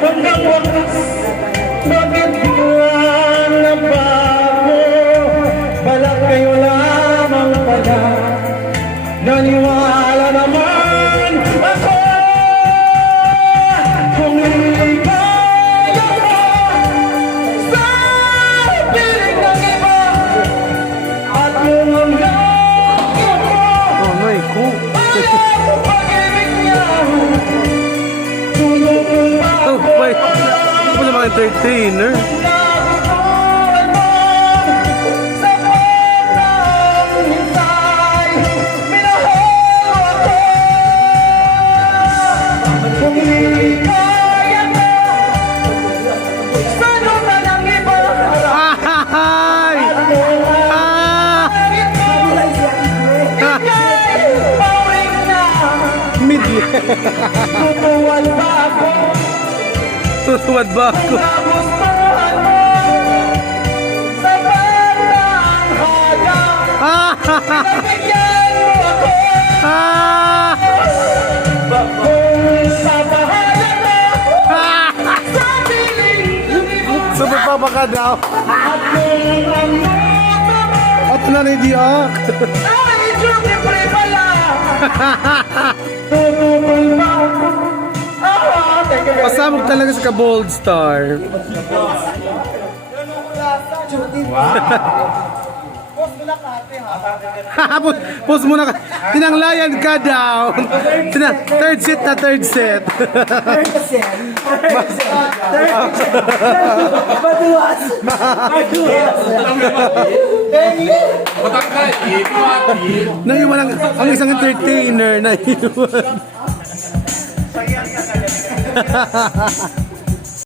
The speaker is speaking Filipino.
hanggang wakas. Bakit biglang nabago? Balak kayo lamang pala. Naniwala naman ako. Kung ligaya mo sa piling ng iba, at kung ang laki mo my God. ayaw pag-ibig niya, tulungan ba Oh, ako? wait. Ano pa naman entertainer? Nagustuhan mo sa pagkang hintay, minahal ako. Kung ligaya mo sa lupa ng iba, Ay! at kung Ah! langit mo ika'y pauling na, Midley. tutuwan ba ako? Tutuwad ba ako? Nagustuhan mo sa bandang hadang, Ah! nabigyan mo ako. Ah! Kung sa bahala mo sa piling Super papa ka daw. at kung ang mundo mo At naridiak. ay duty-free pala, tutulong ba ako? Thank you very much. Pasabog talaga sa ka-bold star. Post muna ka. Tinanglayan ka daw. Third set na third set. Naiwan ang isang entertainer. Naiwan.